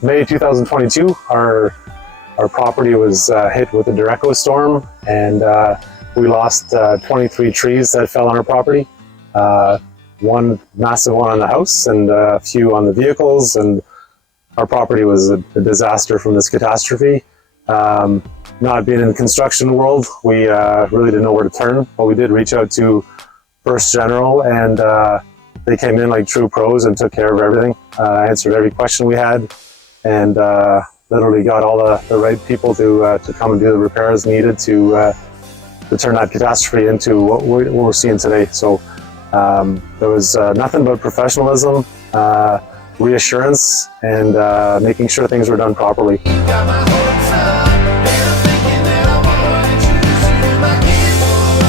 May 2022, our property was hit with a Derecho storm, and we lost 23 trees that fell on our property. One massive one on the house and a few on the vehicles, and our property was a disaster from this catastrophe. Not being in the construction world, we really didn't know where to turn, but we did reach out to First General, and they came in like true pros and took care of everything, answered every question we had, and literally got all the right people to come and do the repairs needed to turn that catastrophe into what we're seeing today. So there was nothing but professionalism, reassurance, and making sure things were done properly.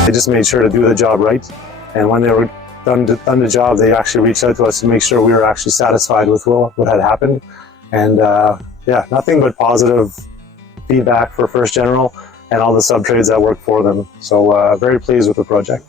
They just made sure to do the job right, and when they were done the job, they actually reached out to us to make sure we were actually satisfied with what had happened. And yeah, nothing but positive feedback for First General and all the sub-trades that work for them. So very pleased with the project.